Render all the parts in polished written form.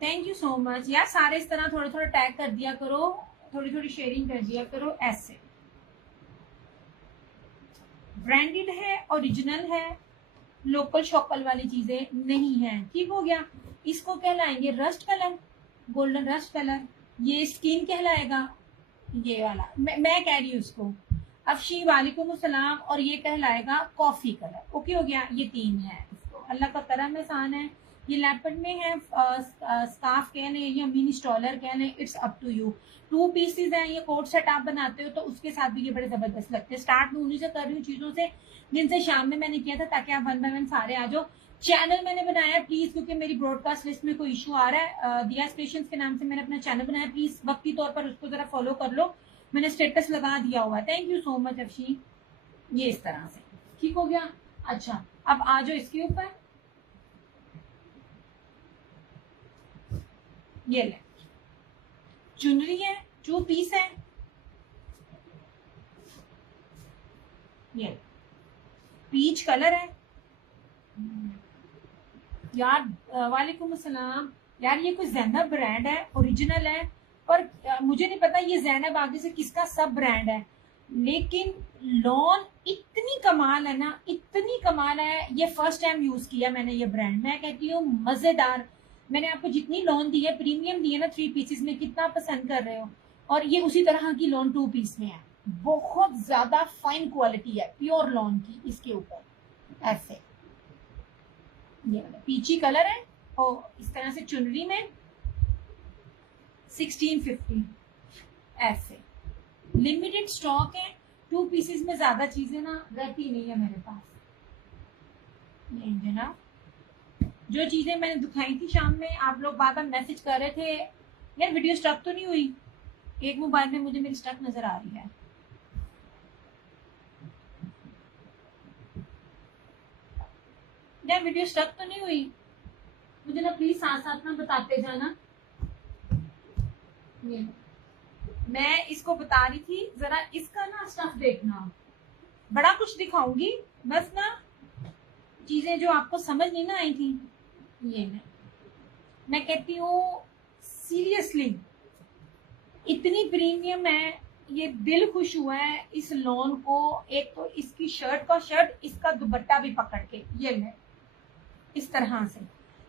Thank you so much यार। सारे इस तरह थोड़ा थोड़ा टैग कर दिया करो, थोड़ी थोड़ी शेयरिंग कर दिया करो। ऐसे ब्रांडेड है, ओरिजिनल है, लोकल शॉकल वाली चीजें नहीं है। ठीक हो गया। इसको कहलाएंगे rust colour, golden rust colour. ये स्किन कहलाएगा, ये वाला मैं कह रही हूँ उसको अफशी वालेकुम सलाम। और ये कहलाएगा कॉफी कलर। ओके हो गया। ये तीन है। इसको अल्लाह का करम एहसान है। ये लेपर्ड में है, स्कार्फ कह लें या मिनी स्टॉलर कह लें, it's up to you. 2 pieces हैं। ये कोट सेट आप बनाते हो तो उसके साथ भी ये बड़े जबरदस्त लगते हैं। स्टार्ट मैं उन्हीं से कर रही हूँ चीजों से जिनसे शाम में मैंने किया था, ताकि आप 1 बाय 1 सारे आ जाओ। चैनल मैंने बनाया है प्लीज, क्योंकि मेरी ब्रॉडकास्ट लिस्ट में कोई इशू आ रहा है। दिया क्रिएशंस के नाम से मैंने अपना चैनल बनाया, प्लीज वक्ती तौर पर उसको जरा फॉलो कर लो। मैंने स्टेटस लगा दिया हुआ है। Thank you so much Afshi. ये इस तरह से ठीक हो गया। अच्छा, अब आ जाओ इसके ऊपर। ये ले, चुनरी है, 2 पीस है। ये पीच कलर है यार। वालेकुम अस्सलाम यार। ये कोई जैनब ब्रांड है, ओरिजिनल है। पर मुझे नहीं पता ये जैनब आगे से किसका सब ब्रांड है, लेकिन लॉन इतनी कमाल है ना, इतनी कमाल है। ये फर्स्ट टाइम यूज किया मैंने ये ब्रांड। मैं कहती हूँ मजेदार। मैंने आपको जितनी लॉन दी है, प्रीमियम दी है ना 3 पीसेस में, कितना पसंद कर रहे हो। और ये उसी तरह की लॉन 2 पीस में है। बहुत ज्यादा फाइन क्वालिटी है, प्योर लॉन की। इसके ऊपर ऐसे ये वाला पीची कलर है और इस तरह से चुनरी में 1650। ऐसे लिमिटेड स्टॉक है। 2 पीसेस में ज्यादा चीजें ना रहती नहीं है मेरे पास। ये जनाब, जो चीजें मैंने दिखाई थी शाम में, आप लोग बार बार मैसेज कर रहे थे यार वीडियो स्टक तो नहीं हुई। एक मोबाइल में मुझे मेरी स्टक नजर आ रही है। यार वीडियो स्टक तो नहीं हुई, मुझे ना प्लीज साथ साथ में बताते जाना। ये मैं इसको बता रही थी, जरा इसका ना स्टफ देखना। बड़ा कुछ दिखाऊंगी, बस ना चीजें जो आपको समझ नहीं ना आई थी। ये मैं कहती हूँ सीरियसली इतनी प्रीमियम है। ये दिल खुश हुआ है इस लॉन को। एक तो इसकी शर्ट का शर्ट, इसका दुपट्टा भी पकड़ के ये ले इस तरह से।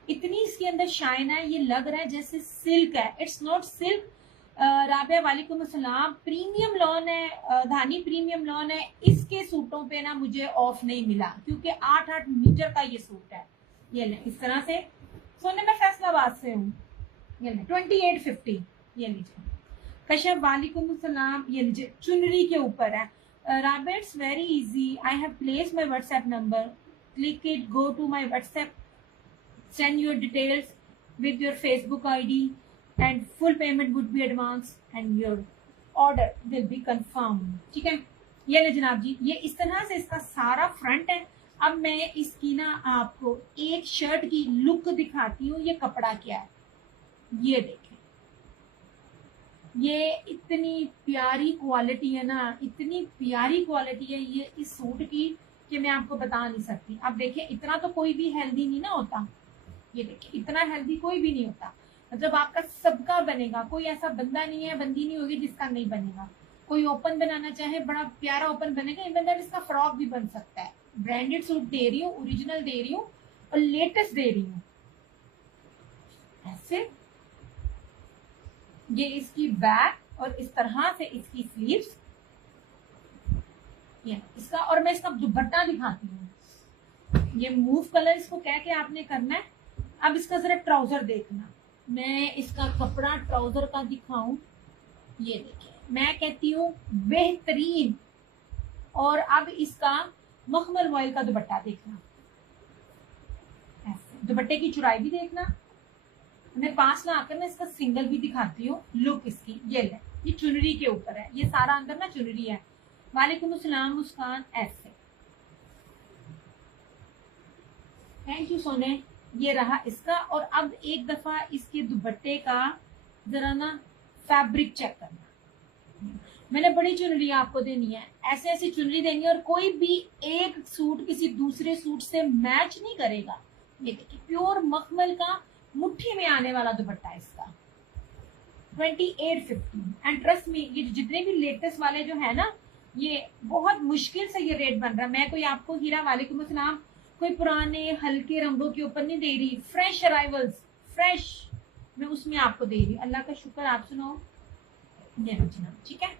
इतनी इसके अंदर शाइन है, ये लग रहा है जैसे सिल्क है। It's not silk. राबिया वालेकुम अस्सलाम। प्रीमियम लॉन है, धानी प्रीमियम लॉन है। इसके सूटों पे ना मुझे ऑफ नहीं मिला, क्योंकि 8-8 मीटर का ये सूट है। ये ले इस तरह से। सोने में फैसलाबाद से हूँ। ये ले 2850। ये लीजिए। कश्यप वालेकुम अस्सलाम। ये लीजिए चुनरी के ऊपर है। Rabia it's very easy. I have placed my WhatsApp number, click it, go to my WhatsApp, send your details with your Facebook ID, and full payment would be advance and your order will be confirmed। ठीक है। ये ले जनाब जी, ये इस तरह से इसका सारा फ्रंट है। अब मैं इसकी ना आपको एक शर्ट की लुक दिखाती हूँ। ये कपड़ा क्या है ये देखें। ये इतनी प्यारी क्वालिटी है ना, इतनी प्यारी क्वालिटी है ये इस सूट की कि मैं आपको बता नहीं सकती। अब देखिए, इतना तो कोई भी हेल्दी नहीं ना होता। ये देखिए, इतना हेल्दी कोई भी नहीं होता। मतलब आपका सबका बनेगा, कोई ऐसा बंदा नहीं है, बंदी नहीं होगी जिसका नहीं बनेगा। कोई ओपन बनाना चाहे बड़ा प्यारा ओपन बनेगा। इवन दैट इसका फ्रॉक भी बन सकता है। ब्रांडेड सूट दे रही हूँ, ओरिजिनल दे रही हूँ और लेटेस्ट दे रही हूँ। ऐसे ये इसकी बैक और इस तरह से इसकी स्लीव्स। ये इसका, और मैं इसका दुपट्टा दिखाती हूँ। ये मूव कलर इसको कह के आपने करना है। अब इसका जरा ट्राउजर देखना। मैं इसका कपड़ा ट्राउजर का दिखाऊं। ये देखिए, मैं कहती हूँ बेहतरीन। और अब इसका मखमल वॉयल का दुपट्टा देखना। ऐसे दुपट्टे की चुराई भी देखना। मैं पास में आकर ना इसका सिंगल भी दिखाती हूँ लुक इसकी। ये ले, ये चुनरी के ऊपर है। ये सारा अंदर ना चुनरी है। वालेकुम अस्सलाम मुस्कान। ऐसे थैंक यू सोने। ये रहा इसका। और अब एक दफा इसके दुपट्टे का जरा ना फैब्रिक चेक करना। मैंने बड़ी चुनरी आपको देनी है, ऐसे ऐसी चुनरी देनी है, और कोई भी एक सूट किसी दूसरे सूट से मैच नहीं करेगा। ये देखिए, प्योर मखमल का मुट्ठी में आने वाला दुपट्टा है इसका 2850। एंड ट्रस्ट मी, ये जितने भी लेटेस्ट वाले जो है ना, ये बहुत मुश्किल से ये रेट बन रहा है। मैं कोई आपको हीरा वालेकुम अस्सलाम कोई पुराने हल्के रंगों के ऊपर नहीं दे रही, फ्रेश अराइवल्स, फ्रेश मैं उसमें आपको दे रही। अल्लाह का शुक्र, आप सुनो ये रचना, ठीक है।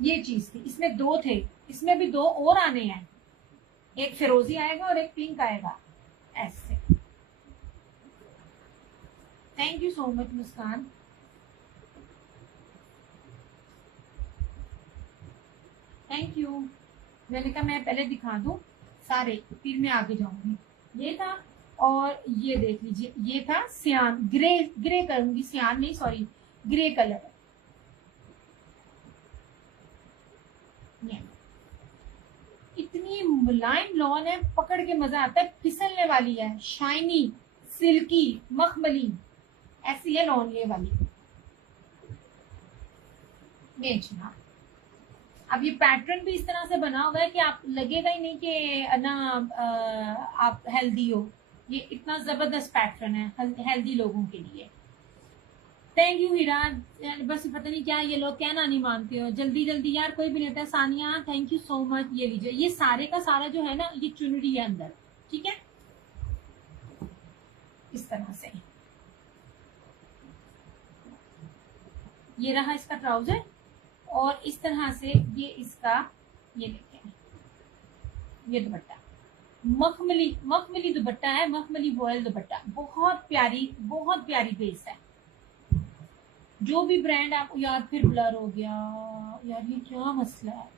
ये चीज थी, इसमें दो थे, इसमें भी दो और आने हैं, एक फिरोजी आएगा और एक पिंक आएगा ऐसे। Thank you so much Muskan. Thank you. मैंने कहा मैं पहले दिखा दूं सारे, फिर मैं आगे जाऊंगी। ये था, और ये देख लीजिए, ये था सियान ग्रे, ग्रे करूंगी, सियान नहीं सॉरी, ग्रे कलर। इतनी मुलायम लॉन है, पकड़ के मजा आता है, फिसलने वाली है, शाइनी, सिल्की, मखमली, ऐसी है लॉन ये वाली। बेचना अब ये पैटर्न भी इस तरह से बना हुआ है कि आप लगेगा ही नहीं कि ना आप हेल्दी हो। ये इतना जबरदस्त पैटर्न है हेल्दी लोगों के लिए। थैंक यू हीरा। बस पता नहीं क्या ये लोग कहना नहीं मानते हो, जल्दी जल्दी यार कोई भी लेता है। Sania thank you so much. ये लीजिए, ये सारे का सारा जो है ना, ये चुनरी है अंदर, ठीक है, इस तरह से। ये रहा इसका ट्राउजर, और इस तरह से ये इसका, ये देखें, ये दुपट्टा मखमली, मखमली दुपट्टा है, मखमली वॉयल दुपट्टा, बहुत प्यारी बेस है। जो भी ब्रांड आपको, यार फिर ब्लर हो गया यार, ये क्या मसला है।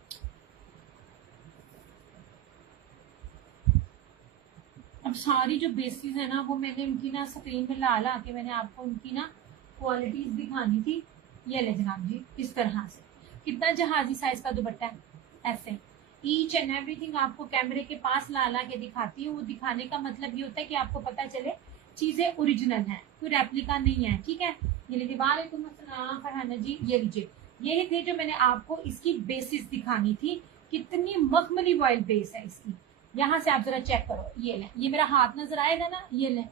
अब सारी जो बेसिस है ना, वो मैंने उनकी ना स्क्रीन में ला ला के मैंने आपको उनकी ना क्वालिटीज दिखानी थी। ये ले जनाब जी, इस तरह से कितना जहाजी साइज का दुपट्टा है, ऐसे ईच एंड एवरीथिंग आपको कैमरे के पास ला ला के दिखाती हूँ। वो दिखाने का मतलब ये होता है कि आपको पता चले चीजें ओरिजिनल हैं, कोई रेप्लिका नहीं है, ठीक है। ये लीजिए, वालेकुम अस्सलाम फरहाना जी। ये लीजिए, ये थे जो मैंने आपको इसकी बेसिस दिखानी थी, कितनी मखमली वॉइल बेस है इसकी। यहाँ से आप जरा चेक करो, ये ले, ये मेरा हाथ नजर आएगा ना, ये ले।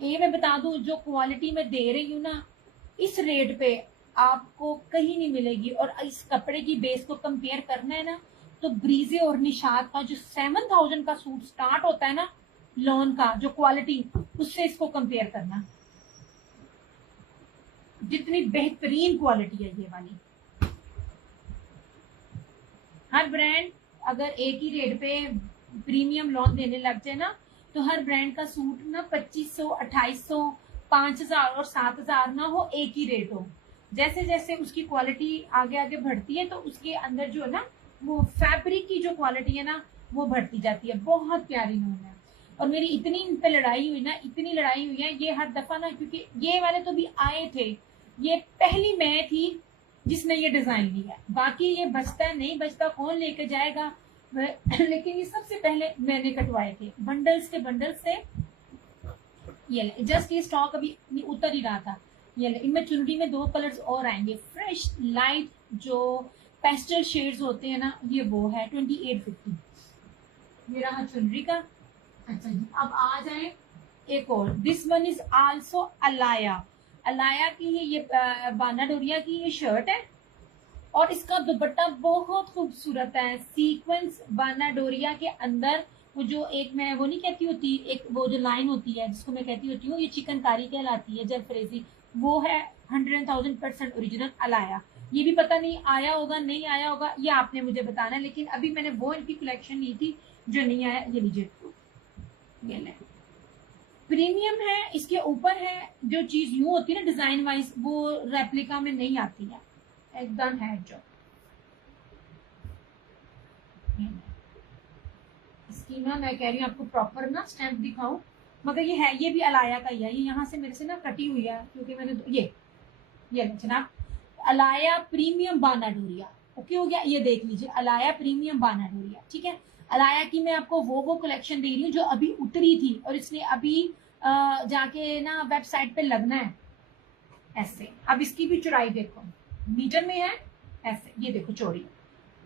ये मैं बता दूं, जो क्वालिटी मैं दे रही हूँ ना, इस रेट पे आपको कहीं नहीं मिलेगी। और इस कपड़े की बेस को कंपेयर करना है ना, तो ब्रीजे और निशात का जो 7000 का सूट स्टार्ट होता है ना, लॉन का जो क्वालिटी, उससे इसको कंपेयर करना, जितनी बेहतरीन क्वालिटी है ये वाली। हर ब्रांड अगर एक ही रेट पे प्रीमियम लॉन देने लग जाए ना, तो हर ब्रांड का सूट ना 2500, 2800, 5000 और 7000 ना हो, एक ही रेट हो। जैसे जैसे उसकी क्वालिटी आगे आगे बढ़ती है, तो उसके अंदर जो है ना, वो फैब्रिक की जो क्वालिटी है ना, वो बढ़ती जाती है। बहुत प्यारी लॉन है। और मेरी इतनी इन पे लड़ाई हुई ना, इतनी लड़ाई हुई है ये हर दफा ना, क्योंकि ये वाले तो भी आए थे, ये पहली मैं थी जिसने ये डिजाइन लिया है। बाकी ये बचता है नहीं बचता, कौन लेके जाएगा, लेकिन ये सबसे पहले मैंने कटवाए थे, बंडल्स के बंडल्स से। ये जस्ट ये स्टॉक अभी उतर ही रहा था। ये इनमें चुनरी में 2 कलर्स और आएंगे, फ्रेश लाइट जो पेस्टल शेड्स होते हैं ना, ये वो है 2850। ये रहा चुनरी का। अच्छा जी, अब आ जाए एक और, this one is also Alaya. Alaya की ये बाना डोरिया की ये शर्ट है, और इसका दुपट्टा बहुत खूबसूरत है। सीक्वेंस बाना डोरिया के अंदर वो जो एक, मैं वो नहीं कहती होती, एक वो जो लाइन होती है जिसको मैं कहती होती हूँ, ये चिकनकारी कहलाती है, जरफ्रेजी, वो है 100,000% ओरिजिनल अलाया। ये भी पता नहीं आया होगा नहीं आया होगा, ये आपने मुझे बताना है। लेकिन अभी मैंने वो इनकी कलेक्शन ली थी जो नहीं आया। ये लीजिए, ये ले, प्रीमियम है, इसके ऊपर है जो चीज यूं होती है ना डिजाइन वाइज, वो रेप्लिका में नहीं आती है, एकदम है जो। इसकी ना मैं कह रही हूँ आपको प्रॉपर ना स्टैम्प दिखाऊं, मगर ये है, ये भी अलाया का ही है। ये यहाँ से मेरे से ना कटी हुई है, क्योंकि मैंने ये जनाब अलाया प्रीमियम बाना डोरिया, ओके हो गया। ये देख लीजिए, अलाया प्रीमियम बाना डोरिया, ठीक है। अलाया की मैं आपको वो कलेक्शन दे रही हूँ जो अभी उतरी थी, और इसने अभी जाके ना वेबसाइट पे लगना है ऐसे। अब इसकी भी चौड़ाई देखो, मीटर में है ऐसे, ये देखो चौड़ी।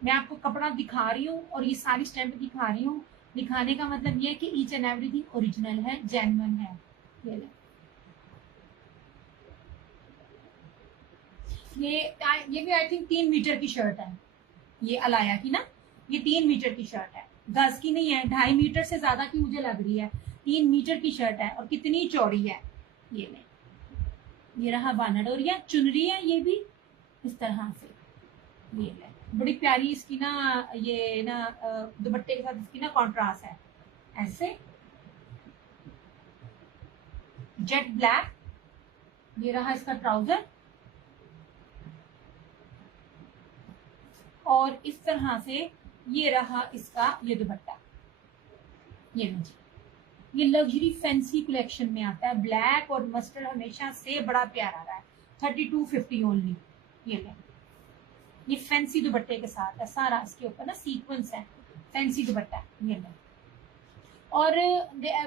मैं आपको कपड़ा दिखा रही हूँ और ये सारी स्टैम्प दिखा रही हूँ। दिखाने का मतलब ये है कि ईच एंड एवरीथिंग ओरिजिनल है, जेन्युइन है। ये ले, ये भी आई थिंक 3 मीटर की शर्ट है, ये अलाया की ना, ये 3 मीटर की शर्ट है, गज की नहीं है, 2.5 मीटर से ज्यादा की मुझे लग रही है। 3 मीटर की शर्ट है और कितनी चौड़ी है। ये ले, ये रहा बानाडोरिया, चुनरी है ये भी इस तरह से। ये ले, बड़ी प्यारी इसकी ना, ये ना दुपट्टे के साथ इसकी ना कॉन्ट्रास्ट है ऐसे, जेट ब्लैक। ये रहा इसका ट्राउजर और इस तरह से ये रहा इसका ये दुपट्टा। ये लीजिए, ये लग्जरी फैंसी कलेक्शन में आता है, ब्लैक और मस्टर्ड हमेशा से बड़ा प्यारा रहा है। 3250 ओनली। ये ले, ये फैंसी दुपट्टे के साथ है, सारा इसके ऊपर ना सीक्वेंस है, फैंसी दुपट्टा। ये ले, और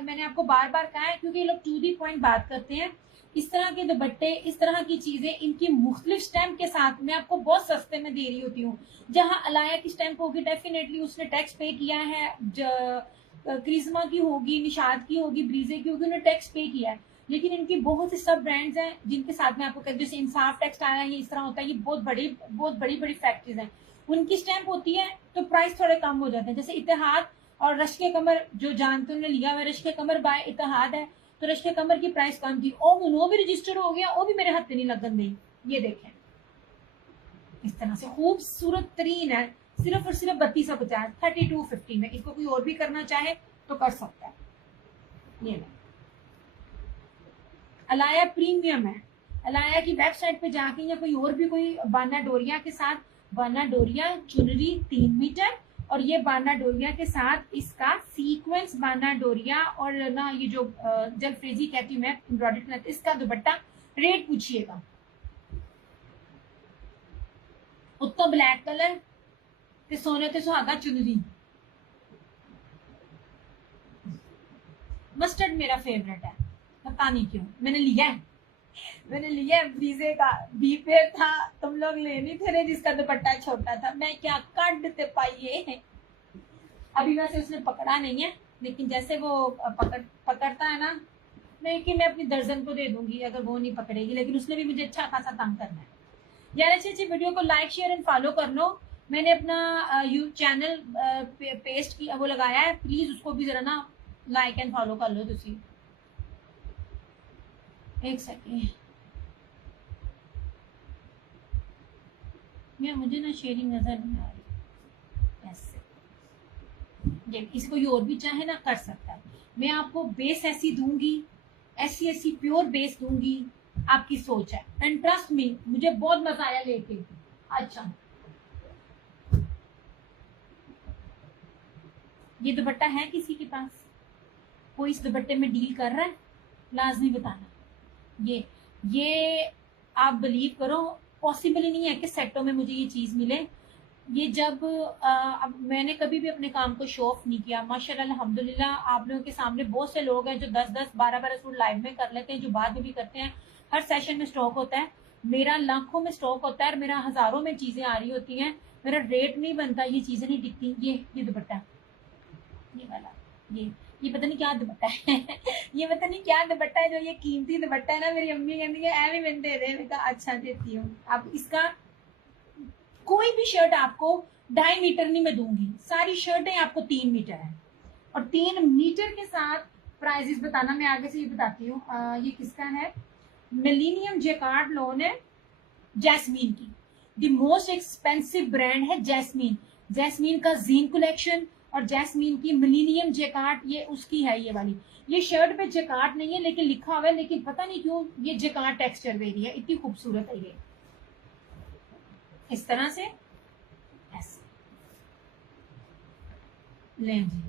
मैंने आपको बार बार कहा है क्योंकि ये लोग टू दी पॉइंट बात करते हैं, इस तरह के दुपट्टे, इस तरह की चीजें, इनकी मुख्तलिफ स्टैम्प के साथ मैं आपको बहुत सस्ते में दे रही होती हूँ। जहां अलाया की स्टैम्प होगी डेफिनेटली उसने टैक्स पे किया है, क्रिस्मा की होगी, निशाद की होगी, ब्रीजे की होगी, उन्होंने टैक्स पे किया है। लेकिन इनकी बहुत से सब ब्रांड्स हैं जिनके साथ मैं आपको कहती हूँ, जैसे इंसाफ टेक्सटाइल है, ये इस तरह होता है, ये बहुत बड़ी बड़ी फैक्ट्रीज हैं, उनकी स्टैम्प होती है तो प्राइस थोड़े कम हो जाते हैं। जैसे इत्तेहाद और रश्के कमर, जो जानते उन्होंने लिया हुआ रश्के कमर बाय इत्तेहाद है, तो रश्के कमर की प्राइस कम थी, वो भी रजिस्टर्ड हो गया, वो भी मेरे हाथ नहीं लगन दी। ये देखें इस तरह से खूबसूरत तरीन है, सिर्फ और सिर्फ 3250, 3250 में। इसको कोई और भी करना चाहे तो कर सकता है। ये अलाया प्रीमियम है, अलाया की वेबसाइट पे जाके या कोई और भी कोई बाना डोरिया के साथ, बाना डोरिया चुनरी 3 मीटर और ये बाना डोरिया के साथ इसका सीक्वेंस बाना डोरिया और ना ये जो जलफ्रेजी कहती हूँ मैं एम्ब्रॉयडरी, इसका दुपट्टा रेट पूछिएगा। उत्तो ब्लैक कलर ते सोने ते सुहागा चुनरी। मस्टर्ड मेरा फेवरेट है, पता नहीं क्यों मैंने लिया है, ब्रीजे का बी पेयर था, तुम लोग ले नहीं थे जिसका दुपट्टा छोटा था, मैं क्या काटते पाइए। अभी वैसे उसने पकड़ा नहीं है, लेकिन जैसे वो पकड़ता है ना, मैं अपनी दर्जन को दे दूंगी अगर वो नहीं पकड़ेगी, लेकिन उसने भी मुझे अच्छा खासा तंग करना है। यार अच्छी वीडियो को लाइक शेयर एंड फॉलो कर लो। मैंने अपना यू चैनल पेस्ट की वो लगाया है, प्लीज उसको भी जरा ना लाइक एंड फॉलो कर लो तुसी। एक सेकेंड, मुझे ना शेयरिंग नजर नहीं आ रही। ऐसे ये किसी को और भी चाहे ना कर सकता है। मैं आपको बेस ऐसी दूंगी, ऐसी प्योर बेस दूंगी, आपकी सोच है। एंड ट्रस्ट मी, मुझे बहुत मजा आया लेके। अच्छा, ये दुपट्टा है किसी के पास, कोई इस दुपट्टे में डील कर रहा है, लाजमी बताना। ये आप बिलीव करो, पॉसिबल ही नहीं है कि सेटों में मुझे ये चीज मिले। ये जब अब मैंने कभी भी अपने काम को शो ऑफ नहीं किया, माशाल्लाह अल्हम्दुलिल्लाह। आप लोगों के सामने बहुत से लोग हैं जो 10-10 12-12 सूट लाइव में कर लेते हैं, जो बाद में भी करते हैं। हर सेशन में स्टॉक होता है, मेरा लाखों में स्टॉक होता है और मेरा हजारों में चीजें आ रही होती हैं, मेरा रेट नहीं बनता, ये चीजें नहीं टिकती। ये दुपट्टा, ये वाला, ये पता नहीं क्या दुपट्टा है ये पता नहीं क्या दुपट्टा है, जो ये कीमती दुपट्टा है ना, मेरी अम्मी कहती है ऐ भी मैंने दे दे, मैं कहा अच्छा देती हूँ। अब इसका कोई भी शर्ट आपको 2.5 मीटर नहीं मैं दूंगी, सारी शर्टें आपको 3 मीटर है, और 3 मीटर के साथ प्राइजेस बताना मैं आगे से ये बताती हूँ। ये किसका है, मिलेनियम जैकार्ड लोन है, जैस्मीन की, द मोस्ट एक्सपेंसिव ब्रांड है जैस्मीन। जैस्मीन का जीन कलेक्शन और जैस्मीन की मिलेनियम जैकार्ड, ये उसकी है। ये वाली, ये शर्ट पे जैकार्ड नहीं है लेकिन लिखा हुआ है, लेकिन पता नहीं क्यों ये जैकार्ड टेक्सचर दे रही है, इतनी खूबसूरत है ये। इस तरह से ऐसे लें जी,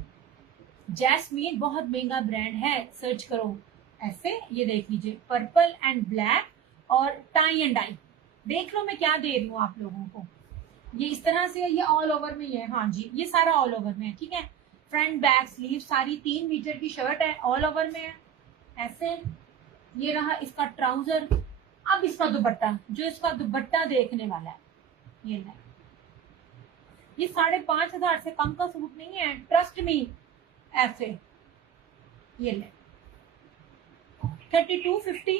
जैस्मीन बहुत महंगा ब्रांड है, सर्च करो ऐसे। ये देख लीजिए, पर्पल एंड ब्लैक और टाई एंड डाई, देख लो मैं क्या दे रही हूँ आप लोगों को। ये इस तरह से, ये ऑल ओवर में ही है, हाँ जी ये सारा ऑल ओवर में है, ठीक है। फ्रंट बैक स्लीव सारी 3 मीटर की शर्ट है, ऑल ओवर में है ऐसे। ये रहा इसका ट्राउजर। अब इसका दुपट्टा, जो इसका दुपट्टा देखने वाला है, ये है, ये 5,500 से कम का सूट नहीं है, ट्रस्ट मी। ऐसे ये ले 3250,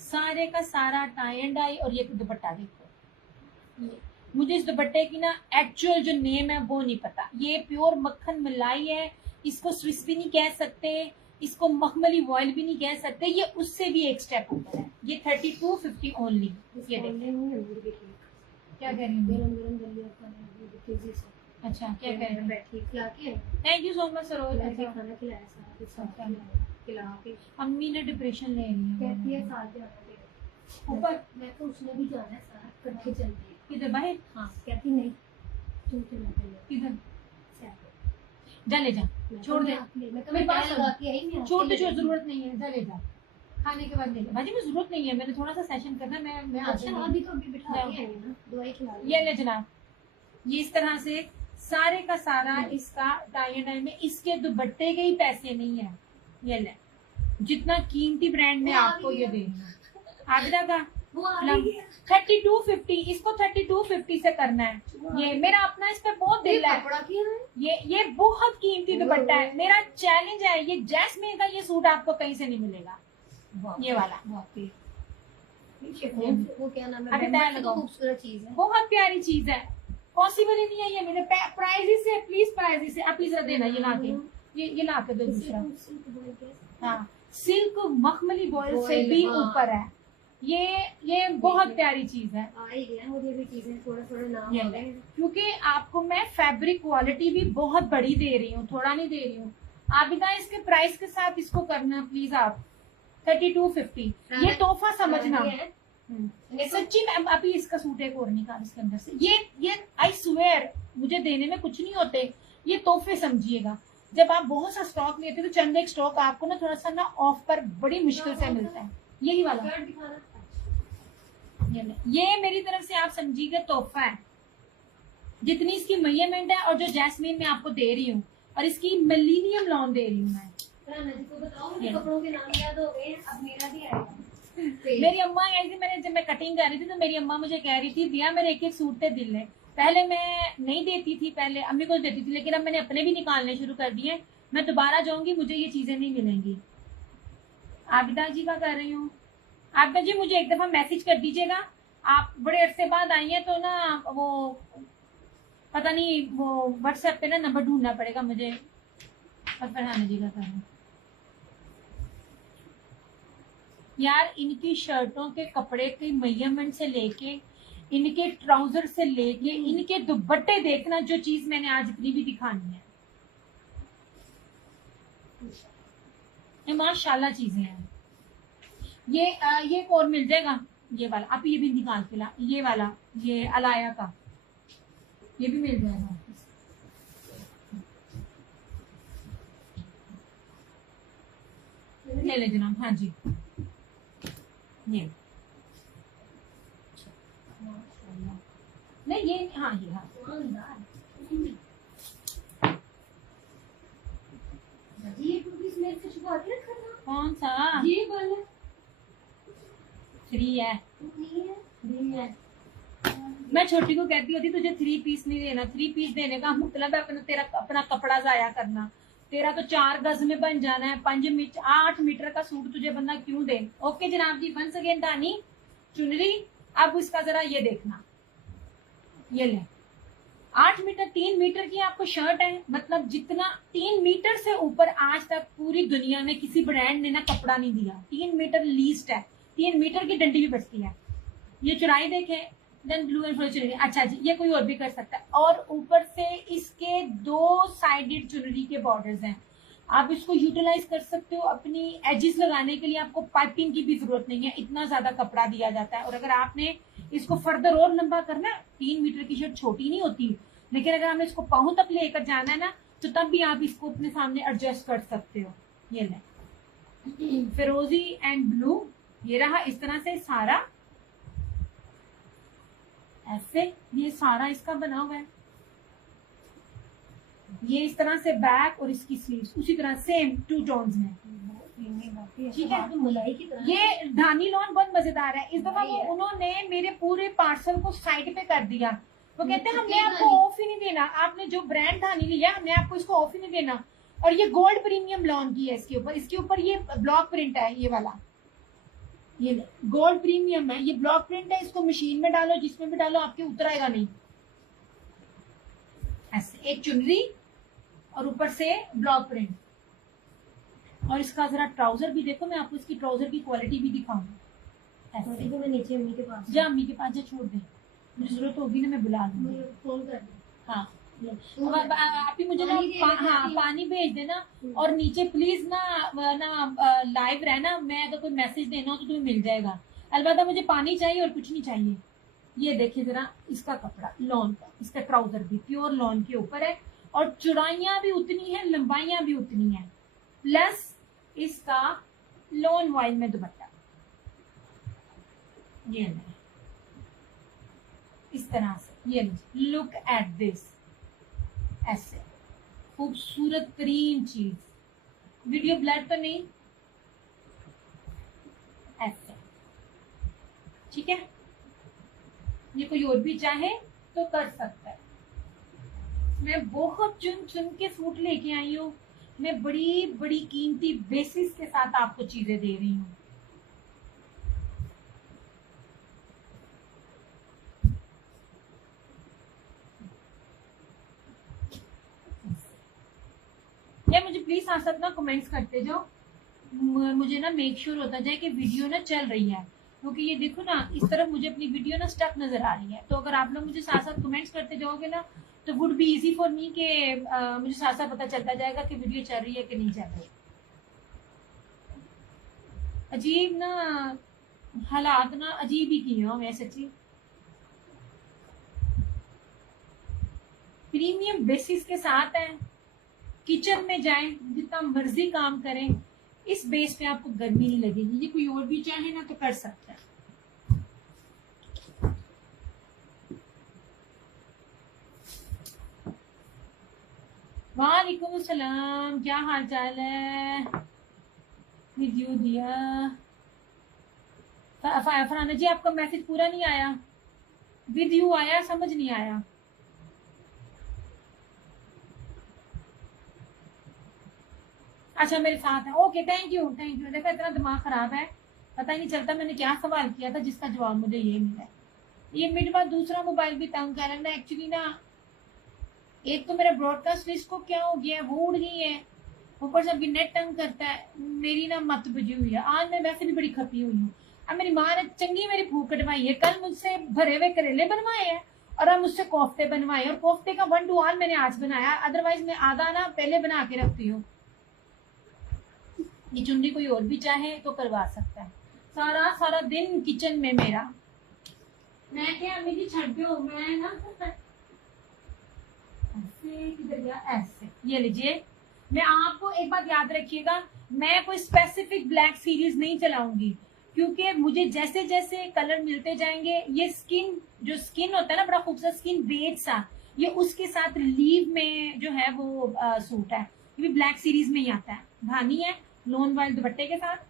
सारे का सारा टाई एंड डाई। और ये दुपट्टा देखो, मुझे इस दुपट्टे की ना एक्चुअल जो नेम है वो नहीं पता। ये प्योर मक्खन मलाई है, इसको स्विस भी नहीं कह सकते, इसको मखमली वॉयल भी नहीं कह सकते, ये उससे भी एक स्टेप ऊपर है। ये 3250 ओनली। ये देखिए क्या कह रही हूँ। अच्छा क्या कह रही हैं। Thank you so much Saroj. खाना खिलाया सारा खिला के अम्मी ने डिप्रेशन ले रही है, कहती है साथ जाना ऊपर। मैं तो उसने भी जाना है सारा इकट्ठे चलते हैं। किधर बाहर? हाँ कहती नहीं तुम चलना किधर? जा ले जा, छोड़ दे मेरे पास छोड़ दे, छोड़ जरूरत नहीं है, जा ले जा खाने के बाद ले जा। भाजी मैं जरूरत नहीं है, मैंने थोड़ा सा सेशन करना है, मैं अच्छा अभी तो अभी बिठा के आई ना दवाई खिला। ये ले जनाब, ये इस तरह से सारे का सारा इसका टाई डाई में इसके दुपट्टे के ही पैसे नहीं है। ये ले, जितना कीमती ब्रांड में आपको ये दे आगरा का 3250, इसको 3250 से करना है। ये मेरा अपना इस पे बहुत दिल है। ये बहुत कीमती दुपट्टा है, मेरा चैलेंज है। ये जैस्मिन का ये सूट आपको कहीं से नहीं मिलेगा, ये वाला। वो क्या नाम है, खूबसूरत चीज है, बहुत प्यारी चीज है, पॉसिबल ही नहीं है ये मेरे प्राइजेस से। प्लीज प्राइजेस से आप प्लीज देना, ये ला के ये ला के दो दूसरा। हाँ सिल्क मखमली बॉयल से भी ऊपर है, ये बहुत प्यारी चीज है। मुझे भी चीजें थोड़ा थोड़ा नाम क्योंकि आपको मैं फैब्रिक क्वालिटी भी बहुत बड़ी दे रही हूँ, थोड़ा नहीं दे रही हूँ। आप इतना इसके प्राइस के साथ इसको करना प्लीज आप 3250। ये तोहफा समझना। सच्ची में अभी इसका सूट एक और निकाल इसके अंदर से। ये आई स्वेयर मुझे देने में कुछ नहीं होते, ये तोहफे समझिएगा। जब आप बहुत सा स्टॉक लेते हो तो चंद एक स्टॉक आपको ना थोड़ा सा ना ऑफ पर बड़ी मुश्किल से मिलता है। यही वाला ये मेरी तरफ से आप समझिएगा तोहफा है। जितनी इसकी मेजरमेंट है और जो जैस्मिन में आपको दे रही हूँ, और इसकी मिलीनियम लॉन दे रही हूँ मैं। कपड़ों के नाम याद हो गए, अब मेरा भी आएगा। मेरी अम्मा आई थी, जब मैं कटिंग कर रही थी तो मेरी अम्मा मुझे कह रही थी दिया मेरे एक एक सूट पे दिल है। पहले मैं नहीं देती थी, पहले अम्मी को देती थी, लेकिन अब मैंने अपने भी निकालने शुरू कर दिए। मैं दोबारा जाऊंगी, मुझे ये चीजें नहीं मिलेंगी। आबिदा जी का कर रही हूँ। आबिदा जी मुझे एक दफा मैसेज कर दीजिएगा, आप बड़े अरसे बाद आई हैं तो ना वो पता नहीं वो व्हाट्सएप पे ना नंबर ढूंढना पड़ेगा मुझे। फरहाना जी का कर रही हूँ। यार इनकी शर्टों के कपड़े के मेजरमेंट से लेके इनके ट्राउजर से लेके इनके दुपट्टे देखना, जो चीज मैंने आज इतनी भी दिखानी है, ये माशाल्लाह चीजें हैं। ये और मिल जाएगा, ये वाला आप ये भी निकाल के ला, ये वाला ये अलाया का ये भी मिल जाएगा। ले ले जनाब। हाँ जी ये नहीं ये हाँ ये हाँ कौन सा ये वाला 3 है। मैं छोटी को कहती होती तुझे 3 पीस नहीं देना। 3 पीस देने का मतलब है तेरा अपना कपड़ा जाया करना। तेरा तो 4 गज में बन जाना है, 8 मीटर का सूट तुझे बंदा क्यों दे। ओके जनाब जी, वंस अगेन दानी चुनरी। अब इसका जरा ये देखना, ये ले 8 मीटर 3 मीटर की आपको शर्ट है। मतलब जितना 3 मीटर से ऊपर आज तक पूरी दुनिया में किसी ब्रांड ने ना कपड़ा नहीं दिया। 3 मीटर लीस्ट है, 3 मीटर की डंडी भी बचती है। ये चुराई देखे, देन ब्लू एंड फ्लोर चुनरी। अच्छा जी, ये कोई और भी कर सकता है। और ऊपर से इसके 2 साइडेड चुनरी के बॉर्डर्स हैं। आप इसको यूटिलाइज कर सकते हो अपनी एजेस लगाने के लिए। आपको पाइपिंग की भी जरूरत नहीं है, इतना ज्यादा कपड़ा दिया जाता है। और अगर आपने इसको फर्दर और लंबा करना है, 3 मीटर की शर्ट छोटी नहीं होती, लेकिन अगर हमने इसको पाँव तक लेकर जाना है ना, तो तब भी आप इसको अपने सामने एडजस्ट कर सकते हो। ये ले फिरोजी एंड ब्लू, ये रहा इस तरह से सारा, ऐसे ये सारा इसका बना हुआ है। ये इस तरह से बैक और इसकी स्लीव्स उसी तरह सेम 2 टोन्स में, ठीक है। मलाई की तरह ये धानी लॉन बहुत मजेदार है। इस दफा वो उन्होंने मेरे पूरे पार्सल को साइड पे कर दिया। वो कहते हैं हमने आपको ऑफ ही नहीं देना, आपने जो ब्रांड धानी लिया हमने आपको इसको ऑफ ही नहीं देना। और ये गोल्ड प्रीमियम लॉन की है इसके ऊपर ये ब्लॉक प्रिंट है ये वाला। ये गोल्ड प्रीमियम है, ये ब्लॉक प्रिंट है, इसको मशीन में डालो, जिसमें भी डालो आपके उतर आएगा नहीं। ऐसे एक चुनरी और ऊपर से ब्लॉक प्रिंट। और इसका जरा ट्राउजर भी देखो, मैं आपको इसकी ट्राउजर की क्वालिटी भी दिखाऊंगी। ऐसे मैं नीचे अम्मी के पास जा, अम्मी के पास जा, छोड़ दे, मुझे जरूरत होगी ना मैं बुला दूंगी। मुझे फोन कर दे। हाँ अब आप ही मुझे ना हाँ पानी भेज देना। और नीचे प्लीज ना लाइव रहना, मैं अगर कोई मैसेज देना हो तो तुम्हें मिल जाएगा। अलबत्ता मुझे पानी चाहिए और कुछ नहीं चाहिए। ये देखिए जरा इसका कपड़ा लॉन का, इसका ट्राउजर भी प्योर लॉन के ऊपर है और चौड़ाइयां भी उतनी है, लंबाइयां भी उतनी है, प्लस इसका लॉन वाइल में दुपट्टा। ये नहीं, इस तरह से ये लुक एट दिस, ऐसे खूबसूरत तरीन चीज। वीडियो ब्लर तो नहीं, ऐसे ठीक है। ये कोई और भी चाहे तो कर सकता है। मैं बहुत चुन चुन के सूट लेके आई हूँ, मैं बड़ी बड़ी कीमती बेसिस के साथ आपको चीजें दे रही हूँ। या मुझे प्लीज साथ साथ ना कमेंट्स करते जाओ, मुझे ना मेक श्योर होता जाए कि वीडियो ना चल रही है, क्योंकि ये देखो ना इस तरफ मुझे अपनी वीडियो ना स्टक नजर आ रही है। तो अगर आप लोग मुझे साथ साथ कमेंट्स करते जाओगे ना तो would be easy for me के मुझे साथ साथ पता चलता जाएगा कि वीडियो चल रही है कि नहीं चल रही। अजीब ना हालात ना अजीब ही किए हो मैं सच्ची। प्रीमियम बेसिस के साथ है, किचन में जाएं जितना मर्जी काम करें, इस बेस पे आपको गर्मी नहीं लगेगी। ये कोई और भी चाहे ना तो कर सकता है। वालेकुम सलाम, क्या हाल चाल है? वीडियो दिया फराना जी, आपका मैसेज पूरा नहीं आया, वीडियो आया समझ नहीं आया। अच्छा मेरे साथ है, okay thank you thank you. देखो इतना दिमाग खराब है, पता ही नहीं चलता मैंने क्या सवाल किया था जिसका जवाब मुझे ये मिला है। ये मेरे पास दूसरा मोबाइल भी तंग कर रहा है एक्चुअली ना। एक तो मेरा ब्रॉडकास्ट लिस्ट को क्या हो गया है, वो उड़ गई है, ऊपर से अभी नेट तंग करता है। मेरी ना मत बुझी हुई है, आज मैं वैसे भी बड़ी खपी हुई हूँ। अब मेरी माँ ने चंगी मेरी भूख कटवाई है, कल मुझसे भरे हुए करेले बनवाए हैं और अब मुझसे कोफ्ते बनवाए, और कोफ्ते का 1 to 1 मैंने आज बनाया, अदरवाइज मैं आधा ना पहले बना के रखती हूँ। ये चुन्नी कोई और भी चाहे तो करवा सकता है। सारा सारा दिन किचन में मेरा, मैं क्या अम्मी जी छड़ दो, मैं ना ऐसे किधर गया, ऐसे ये लीजिए। मैं आपको एक बात याद रखिएगा, मैं कोई स्पेसिफिक ब्लैक सीरीज नहीं चलाऊंगी, क्योंकि मुझे जैसे जैसे कलर मिलते जाएंगे, ये स्किन जो स्किन होता है ना, बड़ा खूबसूरत स्किन बेज सा, ये उसके साथ लीव में जो है वो सूट है, ये भी ब्लैक सीरीज में ही आता है। धानी है लोन वाले दुपट्टे के साथ।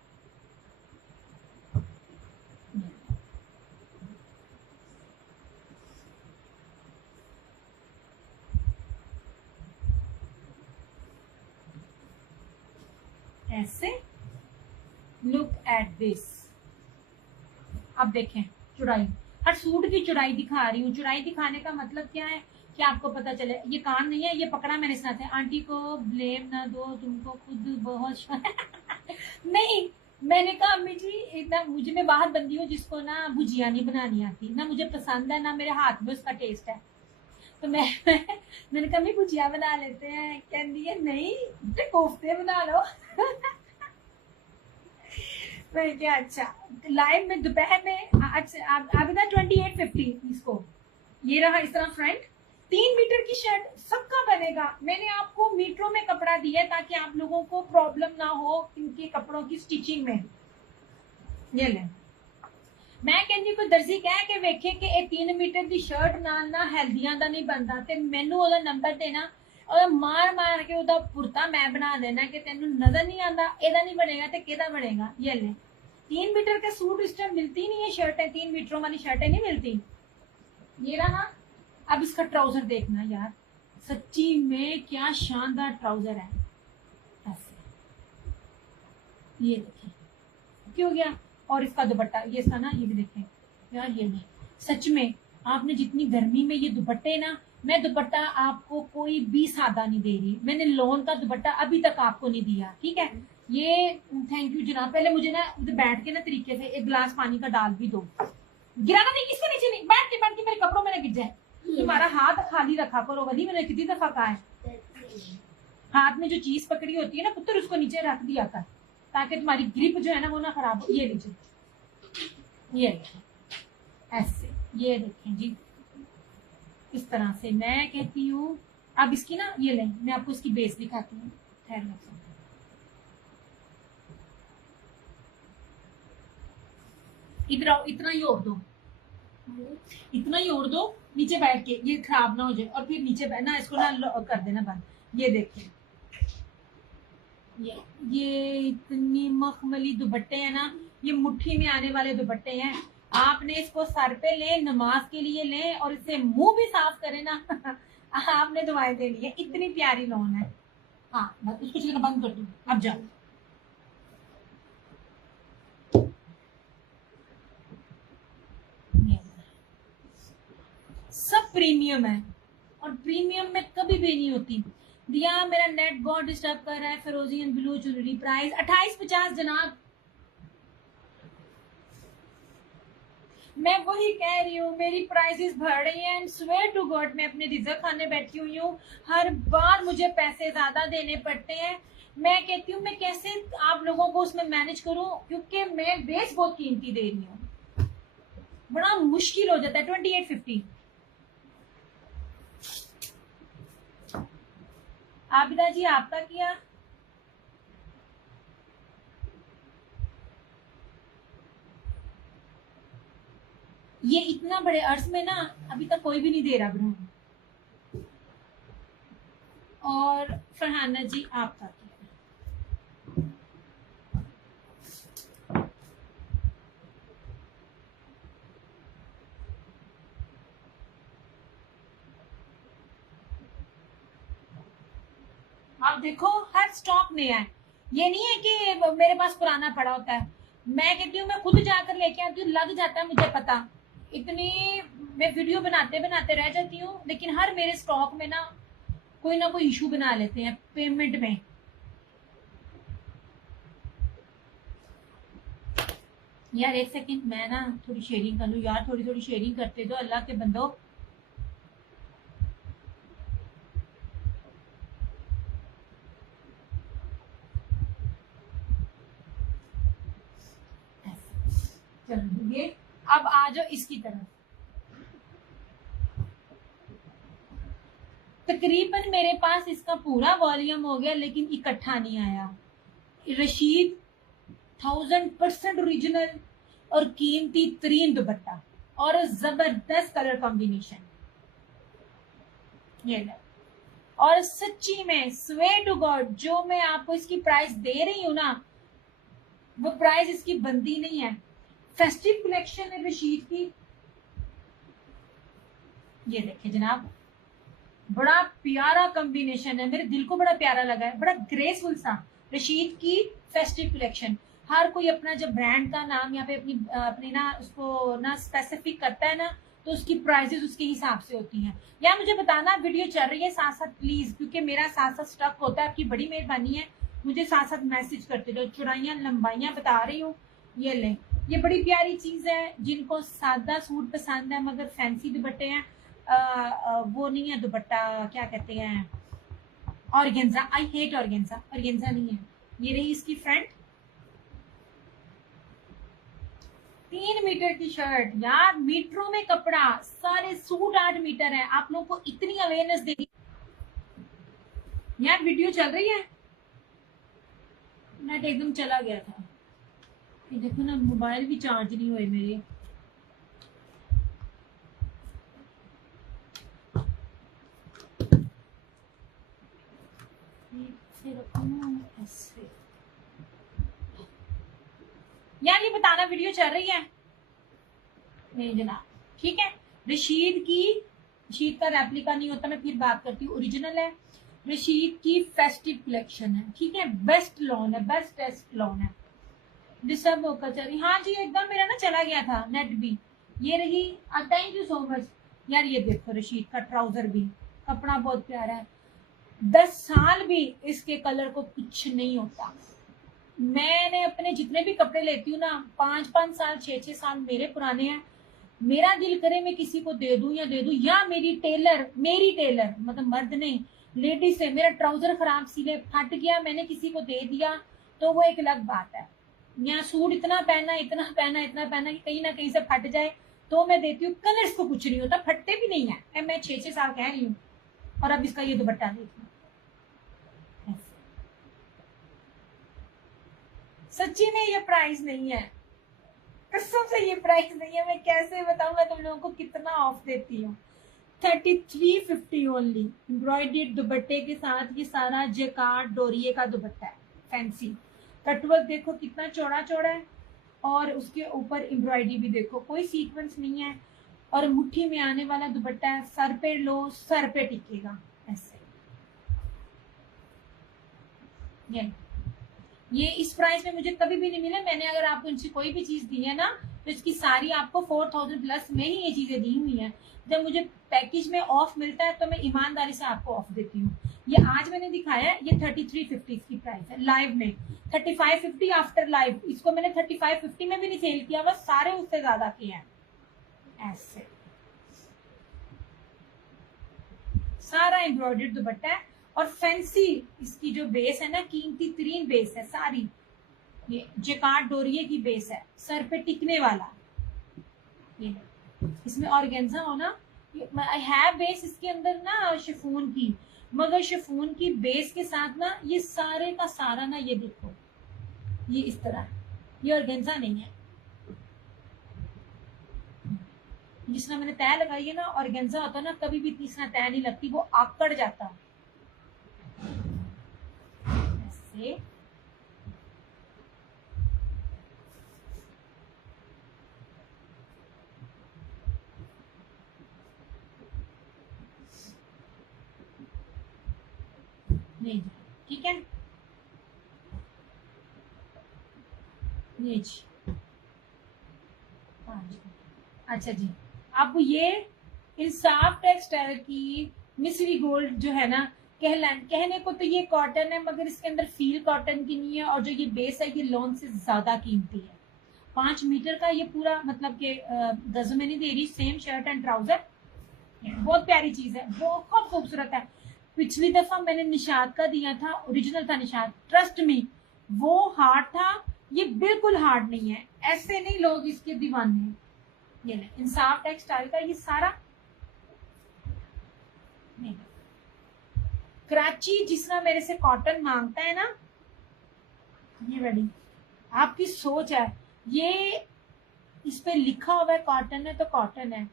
ऐसे लुक एट दिस। अब देखें चौड़ाई, हर सूट की चौड़ाई दिखा रही हूँ। चौड़ाई दिखाने का मतलब क्या है कि आपको पता चले। ये कान नहीं है, ये पकड़ा मैंने साथ है। आंटी को ब्लेम ना दो, तुमको खुद बहुत नहीं, मैंने कहा अम्मी जी इतना मुझे, मैं बाहर बंदी हूँ जिसको ना भुजिया नहीं बनानी आती, ना मुझे पसंद है, ना मेरे हाथ में उसका टेस्ट है। तो मैंने कहा मैं भुजिया बना लेते हैं, कहती है नहीं कोफ्ते बना लो। मैं क्या अच्छा लाइव में दोपहर में अभी ना 2850 इसको। ये रहा इस तरह फ्रंट, 3 मीटर की शर्ट सबका बनेगा। मैंने आपको मीटरों में कपड़ा दिया ताकि आप लोगों को प्रॉब्लम ना हो इनके कपड़ों की स्टिचिंग में। ये ले, मैं कहती कोई दर्जी कह के वेखे कि 3 मीटर की शर्ट नाल ना हेल्दियां दा नहीं बनता, ते मैनू ओदा नंबर देना और मार मार के ओदा पुरता मैं बना देना कि तेनू नजर नहीं आता, एदा नहीं बनेगा तो केदा बनेगा। ये ले, 3 मीटर के सूट इस टाइम मिलती नहीं है, शर्टें 3 मीटरों वाली शर्टें नहीं मिलती। ये रहा। अब इसका ट्राउजर देखना यार, सच्ची में क्या शानदार ट्राउजर है। ऐसे ये देखिए क्यों गया, और इसका दुपट्टा, ये इसका ना, ये भी देखें यार, ये नहीं सच में आपने जितनी गर्मी में ये दुपट्टे ना, मैं दुपट्टा आपको कोई भी सादा नहीं दे रही, मैंने लोन का दुपट्टा अभी तक आपको नहीं दिया, ठीक है। ये थैंक यू जनाब। पहले मुझे ना उधर बैठ के ना तरीके से एक गिलास पानी का डाल भी दो, गिराना नहीं, इसके नीचे नहीं, बैठ के मेरे कपड़ों में ना गिर जाए। तुम्हारा हाथ खाली रखा करो, वली मैंने कितनी दफा कहा है, हाथ में जो चीज पकड़ी होती है ना पुत्र, उसको नीचे रख दिया कर, ताकि तुम्हारी ग्रिप जो है ना वो ना खराब हो। ये नीचे, ये ऐसे, ये देखें जी, इस तरह से मैं कहती हूँ। अब इसकी ना ये लें, मैं आपको इसकी बेस दिखाती हूँ, ठहर इधर आओ, इतना ही और दो, इतना ही और दो, नीचे बैठ के, ये खराब ना हो जाए, और फिर नीचे बैठना, इसको ना कर देना बंद। ये देखिए, ये इतनी मखमली दुपट्टे हैं ना, ये मुट्ठी में आने वाले दुपट्टे हैं। आपने इसको सर पे लें, नमाज के लिए लें, और इससे मुंह भी साफ करें ना आपने दुआएं देनी है, इतनी प्यारी लॉन है। हाँ बस उसको चलना बंद कर दो, अब जाओ। सब प्रीमियम है, और प्रीमियम में कभी भी नहीं होती। दिया मेरा नेट बहुत डिस्टर्ब कर रहा है। फिरोजी एंड ब्लू ज्वेलरी प्राइस 2850 जनाब। मैं वही कह रही हूँ, मेरी प्राइसेस बढ़ रही हैं, एंड स्वेयर टू गॉड मैं अपने रिजक खाने बैठी हुई हूँ, हर बार मुझे पैसे ज्यादा देने पड़ते हैं। मैं कहती हूँ मैं कैसे आप लोगों को उसमें मैनेज करूँ, क्योंकि मैं बेस बहुत कीमती दे रही हूँ, बड़ा मुश्किल हो जाता है। 2850। आबिदा जी आपका किया, ये इतना बड़े अर्ज में ना अभी तक कोई भी नहीं दे रहा ब्रो। और फरहाना जी आपका किया, आप देखो हर स्टॉक नया है, ये नहीं है कि मेरे पास पुराना पड़ा होता है। मैं कहती हूँ मैं खुद जाकर लेके आती हूँ, लग जाता है मुझे पता, इतनी मैं वीडियो बनाते बनाते रह जाती हूँ, लेकिन हर मेरे स्टॉक में ना कोई इशू बना लेते हैं पेमेंट में। यार एक सेकंड, मैं ना थोड़ी शेयरिंग कर लूँ यार, थोड़ी थोड़ी शेयरिंग करते दो अल्लाह के बंदो। चलो ये अब आ जाओ इसकी तरफ। तकरीबन मेरे पास इसका पूरा वॉल्यूम हो गया, लेकिन इकट्ठा नहीं आया। रशीद 1000% ओरिजिनल और कीमती तरीन दुपट्टा और जबरदस्त कलर कॉम्बिनेशन, ये लो। और सच्ची में स्वेयर टू गॉड जो मैं आपको इसकी प्राइस दे रही हूं ना, वो प्राइस इसकी बनती नहीं है। फेस्टिव कलेक्शन है रशीद की, ये देखिए जनाब, बड़ा प्यारा कॉम्बिनेशन है, मेरे दिल को बड़ा प्यारा लगा है, बड़ा ग्रेसफुल सा। रशीद की फेस्टिव कलेक्शन, हर कोई अपना जब ब्रांड का नाम यहाँ पे अपनी ना उसको ना स्पेसिफिक करता है ना, तो उसकी प्राइसेस उसके हिसाब से होती हैं। या मुझे बताना वीडियो चल रही है साथ साथ प्लीज, क्योंकि मेरा साथ साथ स्टक होता है। आपकी बड़ी मेहरबानी है, मुझे साथ साथ मैसेज करते रहो। चौड़ाइयाँ लंबाइयाँ बता रही हूँ, ये लें, ये बड़ी प्यारी चीज है। जिनको सादा सूट पसंद है मगर फैंसी दुपट्टे हैं, वो नहीं है दुपट्टा, क्या कहते हैं, organza. I hate organza, organza नहीं है। ये रही इसकी फ्रंट, 3 मीटर की शर्ट। यार मीटरों में कपड़ा, सारे सूट 8 मीटर है। आप लोगों को इतनी अवेयरनेस देनी। यार वीडियो चल रही है, नेट एकदम चला गया था। ये देखो ना, मोबाइल भी चार्ज नहीं हुए मेरे। यार ये बताना वीडियो चल रही है? नहीं जनाब, ठीक है। रशीद का रेप्लिका नहीं होता, मैं फिर बात करती हूँ, ओरिजिनल है। रशीद की फेस्टिव कलेक्शन है, ठीक है, बेस्ट लॉन है, बेस्ट टेस्ट लॉन है। डिस्टर्ब होकर चल रही। हाँ जी एकदम मेरा ना चला गया था नेट भी। ये रही, थैंक यू सो मच यार। ये देखो रशीद का ट्राउजर भी, कपड़ा बहुत प्यारा है। 10 साल भी इसके कलर को कुछ नहीं होता। मैंने अपने जितने भी कपड़े लेती हूँ ना, 5-5 साल 6-6 साल मेरे पुराने हैं। मेरा दिल करे मैं किसी को दे दूं, या मेरी टेलर मतलब मर्द नहीं, लेडीज से मेरा ट्राउजर खराब सिले फट गया, मैंने किसी को दे दिया तो वो एक अलग बात है। या सूट इतना पहना कि कहीं ना कहीं से फट जाए तो मैं देती हूँ। कलर्स को कुछ नहीं होता, फटते भी नहीं है। मैं 6-6 साल कह रही हूँ। और अब इसका ये दुपट्टा देखना, सच्ची में ये प्राइस नहीं है, कसम से ये प्राइस नहीं है। मैं कैसे बताऊंगा तुम लोगों को कितना ऑफ देती हूँ। 3350 ओनली। एम्ब्रॉयडर्ड दुपट्टे के साथ ये सारा जेकार्ड डोरिये का दुपट्टा है, फैंसी। कटवर्क देखो कितना चौड़ा चौड़ा है, और उसके ऊपर एम्ब्रॉयडरी भी देखो, कोई सीक्वेंस नहीं है, और मुट्ठी में आने वाला दुपट्टा है। सर पे लो, सर पे टिकेगा ऐसे। ये इस प्राइस में मुझे कभी भी नहीं मिले। मैंने अगर आपको इनसे कोई भी चीज दी है ना, तो इसकी सारी आपको 4000 प्लस में ही ये चीजें दी हुई हैं। जब मुझे पैकेज में ऑफ मिलता है तो मैं ईमानदारी से आपको ऑफ देती हूँ। ये आज मैंने दिखाया है, ये 3350 इसकी प्राइस है लाइव में। 3550 आफ्टर लाइव। इसको मैंने 3550 में भी नहीं सेल किया, बस सारे उससे ज्यादा किए हैं ऐसे। सारा एम्ब्रॉयडर्ड दुपट्टा है, और फैंसी इसकी जो बेस है ना, कीमती तरीन बेस है सारी। ये जेकार्ड डोरिये की बेस है, सर पे टिकने वाला। ये इसमें ऑर्गेन्जा हो ना, है बेस इसके अंदर ना शिफॉन की, मगर शिफॉन की बेस के साथ ना ये सारे का सारा ना, ये देखो ये इस तरह, ये ऑर्गेन्जा नहीं है। जिसना मैंने तय लगाई है ना, ऑर्गेन्जा होता है ना, कभी भी इतनी तय नहीं लगती, वो आकड़ जाता है ऐसे। नहीं ठीक है, ये जी। अच्छा जी, अब ये इंसाफ टेक्सटाइल की मिस्री गोल्ड जो है ना, कहने को तो ये कॉटन है, मगर इसके अंदर फील कॉटन की नहीं है, और जो ये बेस है ये लॉन से ज्यादा कीमती है। 5 मीटर का ये पूरा, मतलब के गजों में नहीं दे रही, सेम शर्ट एंड ट्राउजर। बहुत प्यारी चीज है, बहुत खूबसूरत है। पिछली दफा मैंने निशाद का दिया था, ओरिजिनल था निशाद, ट्रस्ट मी वो हार्ड था, ये बिल्कुल हार्ड नहीं है। ऐसे नहीं लोग इसके दीवाने हैं। ये इंसाफ टेक्सटाइल का ये सारा नहीं। कराची जिसना मेरे से कॉटन मांगता है ना, ये बड़ी आपकी सोच है। ये इस पे लिखा हुआ है कॉटन है तो कॉटन है,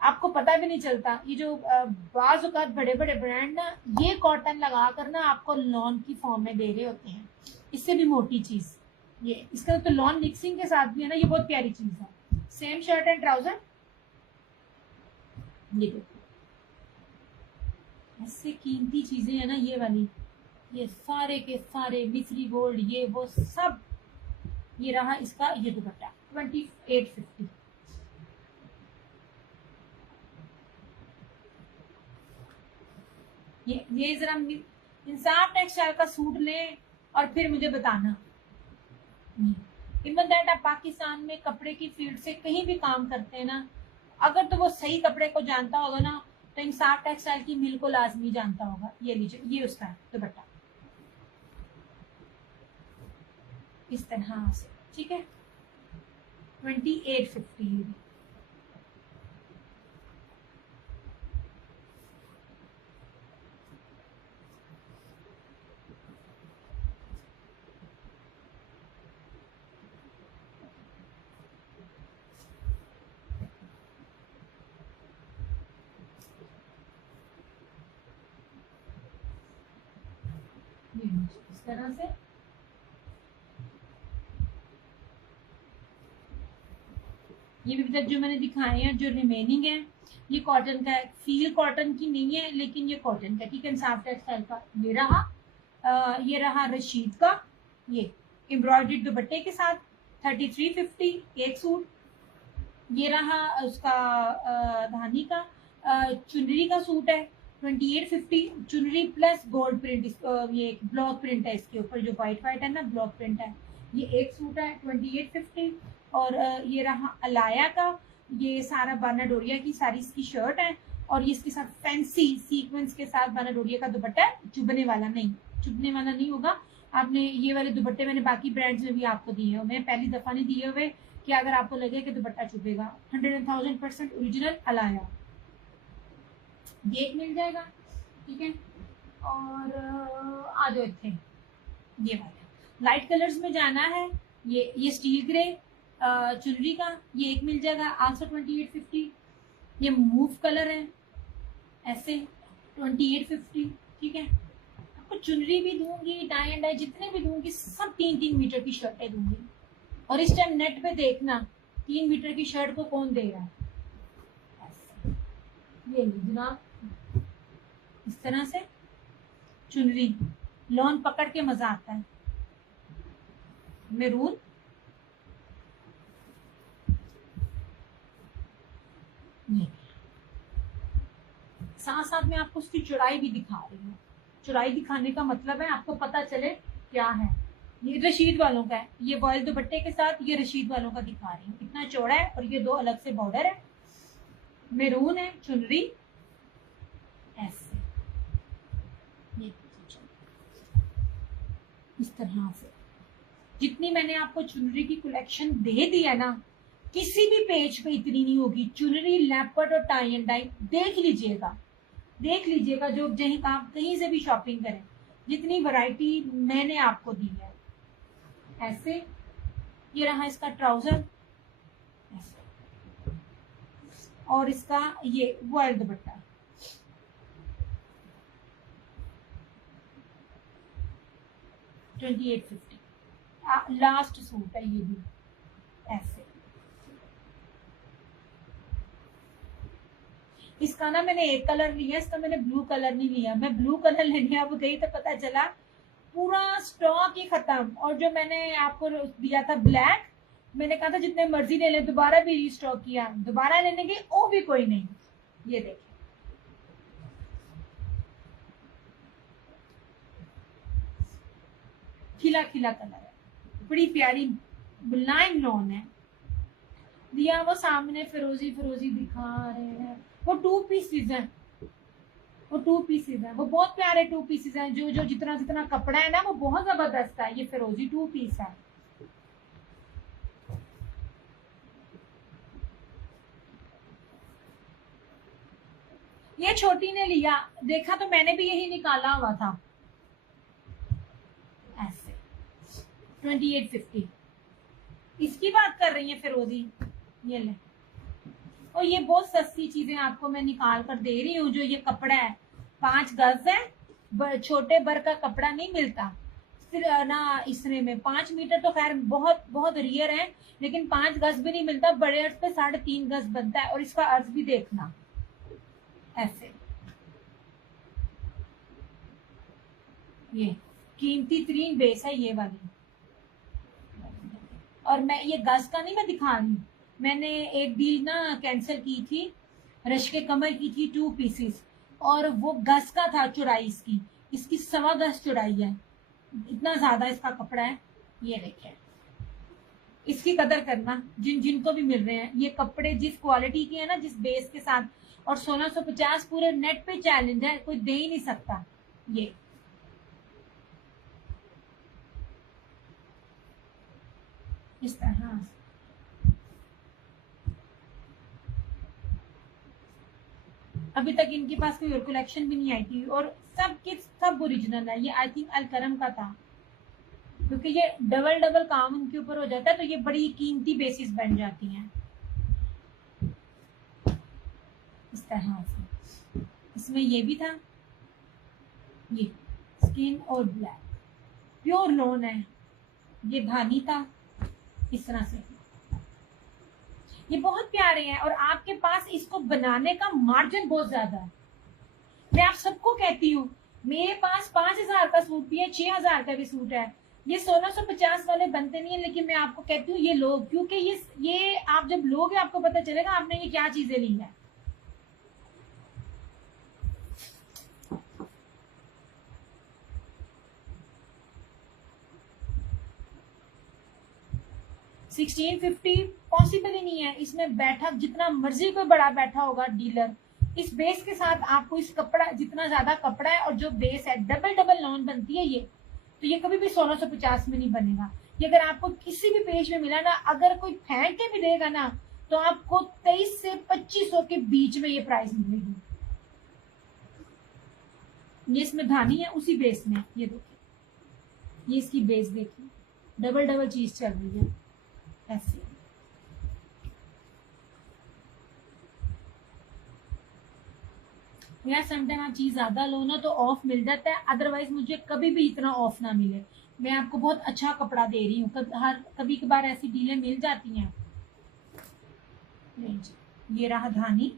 आपको पता भी नहीं चलता। ये जो बाज औकात बड़े बड़े ब्रांड ना, ये कॉटन लगा कर ना आपको लॉन की फॉर्म में दे रहे होते हैं, इससे भी मोटी चीज। ये इसका तो लॉन मिक्सिंग के साथ भी है ना, ये बहुत प्यारी चीज है। Same shirt and trouser. ये देखो ऐसे कीमती चीजें है ना ये वाली, ये सारे के सारे मिस्री गोल्ड, ये वो सब। ये रहा इसका ये दुपट्टा 2850। ये जरा इंसाफ टेक्सटाइल का सूट लें और फिर मुझे बताना। इवन दैट आप पाकिस्तान में कपड़े की फील्ड से कहीं भी काम करते हैं ना, अगर तो वो सही कपड़े को जानता होगा ना, तो इंसाफ टेक्सटाइल की मिल को लाजमी जानता होगा। ये लीजिए, ये उसका है दुपट्टा इस तरह से, ठीक है। 2850। इस तरह से ये भी तक जो मैंने दिखाए हैं, जो रिमेनिंग है, ये कॉटन का है। फील कॉटन की नहीं है, लेकिन ये कॉटन का, ठीक है। इंसाफ टेक्सटाइल का ये रहा। ये रहा रशीद का, ये एम्ब्रॉयडर्ड दुपट्टे के साथ। 3350 एक सूट। ये रहा उसका धानी का चुनरी का सूट है 2850, चुनरी प्लस गोल्ड प्रिंट, ये ब्लॉक प्रिंट है इसके ऊपर, जो व्हाइट व्हाइट है ना ब्लॉक प्रिंट है। ये एक सूट है 2850। और ये रहा अलाया का, ये सारा बाना डोरिया की सारी इसकी शर्ट है, और ये इसके साथ फैंसी सीक्वेंस के साथ बाना डोरिया का दुपट्टा है, चुभने वाला नहीं होगा। आपने ये वाले दुपट्टे मैंने बाकी ब्रांड्स में भी आपको दिए हुए, मैं पहली दफा नहीं दिए हुए कि अगर आपको लगे कि दुपट्टा चुभेगा। 100,000% ओरिजिनल अलाया ये एक मिल जाएगा, ठीक है। और आ जाओ थे ये वाले लाइट कलर्स में जाना है। ये स्टील ग्रे चुनरी का ये एक मिल जाएगा आल्सो 2850। ये मूव कलर है ऐसे 2850, ठीक है। आपको चुनरी भी दूंगी, टाई एंड डाई जितने भी दूंगी सब 3-3 मीटर की शर्टें दूंगी। और इस टाइम नेट पे देखना 3 मीटर की शर्ट को कौन दे रहा है। ये जनाब इस तरह से चुनरी लॉन पकड़ के मजा आता है। मेरून साथ साथ में आपको उसकी चौड़ाई भी दिखा रही हूँ। चौड़ाई दिखाने का मतलब है आपको पता चले क्या है। ये रशीद वालों का है, ये वॉयल दुपट्टे के साथ ये रशीद वालों का दिखा रही हूँ, इतना चौड़ा है। और ये 2 अलग से बॉर्डर है, मेरून है चुनरी ऐसे, ये इस तरह से। जितनी मैंने आपको चुनरी की कलेक्शन दे दी है ना, किसी भी पेज पे इतनी नहीं होगी। चुनरी लेपर्ड और टाई एंड डाई देख लीजिएगा जो कहीं से भी शॉपिंग करें, जितनी वैरायटी मैंने आपको दी है ऐसे। ये रहा इसका ट्राउजर ऐसे, और इसका ये वॉयल दुपट्टा 2850 लास्ट सूट है ये भी ऐसे। इसका ना मैंने एक कलर लिया, इसका मैंने ब्लू कलर नहीं लिया। मैं ब्लू कलर लेने अब गई तो पता चला पूरा स्टॉक ही खत्म। और जो मैंने आपको दिया था ब्लैक, मैंने कहा था जितने मर्जी ले ले, दोबारा भी रीस्टॉक किया, दोबारा लेने की वो भी कोई नहीं। ये देखिए खिला खिला कलर है, बड़ी प्यारी मुलायम लॉन है। दिया वो सामने फिरोजी दिखा रहे हैं, वो 2 पीसेज हैं, वो बहुत प्यारे 2 पीसेज हैं। जो जितना कपड़ा है ना वो बहुत जबरदस्त है। ये फिरोजी 2 पीस है। ये छोटी ने लिया, देखा तो मैंने भी यही निकाला हुआ था ऐसे 2850। इसकी बात कर रही है फिरोजी, ये ले। और ये बहुत सस्ती चीजें आपको मैं निकाल कर दे रही हूँ। जो ये कपड़ा है 5 गज है, छोटे बर का कपड़ा नहीं मिलता फिर ना इसने में। 5 मीटर तो खैर बहुत बहुत रियर है, लेकिन 5 गज भी नहीं मिलता। बड़े अर्ज पे 3.5 गज बनता है। और इसका अर्ज भी देखना ऐसे, ये कीमती तरीन बेस है ये वाली। और मैं ये गज का नहीं मैं दिखा रही हूँ, मैंने एक डील ना कैंसिल की थी, रश्के कमर की थी 2 पीसेस, और वो गज का था चौड़ाई इसकी 1.25 गज चौड़ाई है। इतना ज्यादा इसका कपड़ा है। ये देखिए, इसकी कदर करना जिनको भी मिल रहे हैं ये कपड़े, जिस क्वालिटी के है ना, जिस बेस के साथ। और 1650 पूरे नेट पे चैलेंज है, कोई दे ही नहीं सकता। ये इस तरह अभी तक इनके पास कोई और कलेक्शन भी नहीं आई थी, और सब ओरिजिनल है। ये आई थिंक अलकरम का था, क्योंकि ये डबल काम उनके ऊपर हो जाता है, तो ये बड़ी कीमती बेसिस बन जाती हैं इस तरह से। इसमें ये भी था, ये स्किन और ब्लैक प्योर लॉन है। ये धानी था इस तरह से। ये बहुत प्यारे हैं, और आपके पास इसको बनाने का मार्जिन बहुत ज्यादा है। मैं आप सबको कहती हूँ, मेरे पास 5000 का सूट भी है, 6000 का भी सूट है। ये 1650 वाले बनते नहीं है, लेकिन मैं आपको कहती हूँ ये लो, क्योंकि ये आप जब लोगे आपको पता चलेगा आपने ये क्या चीजें ली है। $1650 पॉसिबल ही नहीं है। इसमें बैठा जितना मर्जी कोई बड़ा बैठा होगा डीलर, इस बेस के साथ आपको इस कपड़ा जितना ज्यादा कपड़ा है और जो बेस है डबल डबल लॉन बनती है ये, तो ये कभी भी 1650 में नहीं बनेगा। ये अगर आपको किसी भी पेज में मिला ना, अगर कोई फेंक के भी देगा ना, तो आपको 23 से 2500 के बीच में ये प्राइस मिलेगी। ये इसमें धानी है उसी बेस में, ये देखिए, ये इसकी बेस देखिए, डबल डबल चीज चल रही है ऐसे। यार समटाइम आप चीज ज्यादा लो ना तो ऑफ मिल जाता है, अदरवाइज मुझे कभी भी इतना ऑफ ना मिले। मैं आपको बहुत अच्छा कपड़ा दे रही हूँ, कभी कभार ऐसी डीलें मिल जाती हैं। ये रहा धानी,